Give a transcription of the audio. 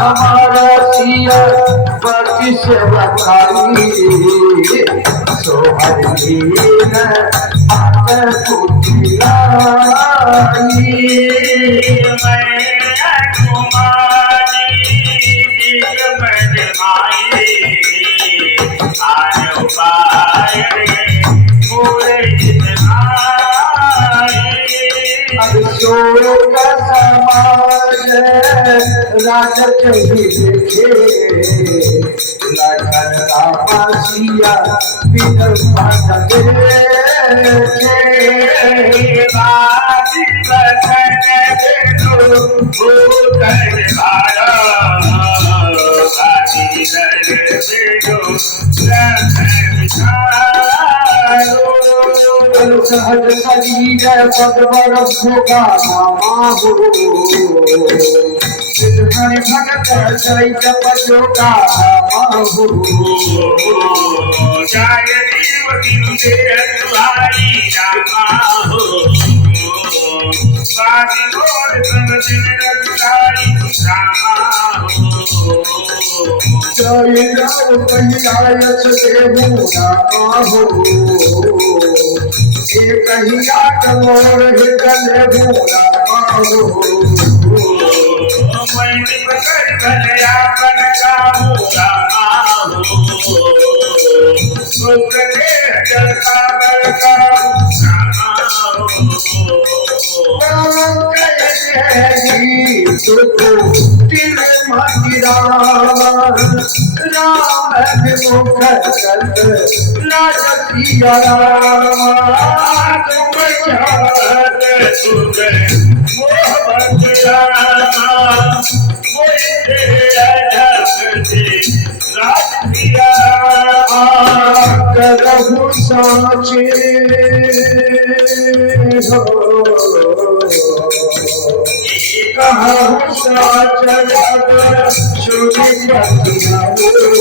हमारा सिया बाकी से बताई सोहर दीन आकर पुतलाई शोर का समाज राजक भी देखे लगन रामासिया बिन देखे बाजी बचन सहज शरीर पद्मर भोगा नामा हो हरि भगत चैत पजोगा नामा हो जय देव दिनु देह तुम्हारी रामा हो स्वाति गोर सन दिन रघुराई रामा हो जय राम कहियायत देहु रामा हो कहिया कमोर हितले भूला माहो मन पकड़ भलया बन जाहू रामा हो सुखले जलता बलका रामा हो तुको तिल राम विमुख कल्प लाजसिया तुम चाहत सुख मोहब्बत मोहे अधक से राजसिया करहु साचे हो कहाँ साच जग सुनि पतिया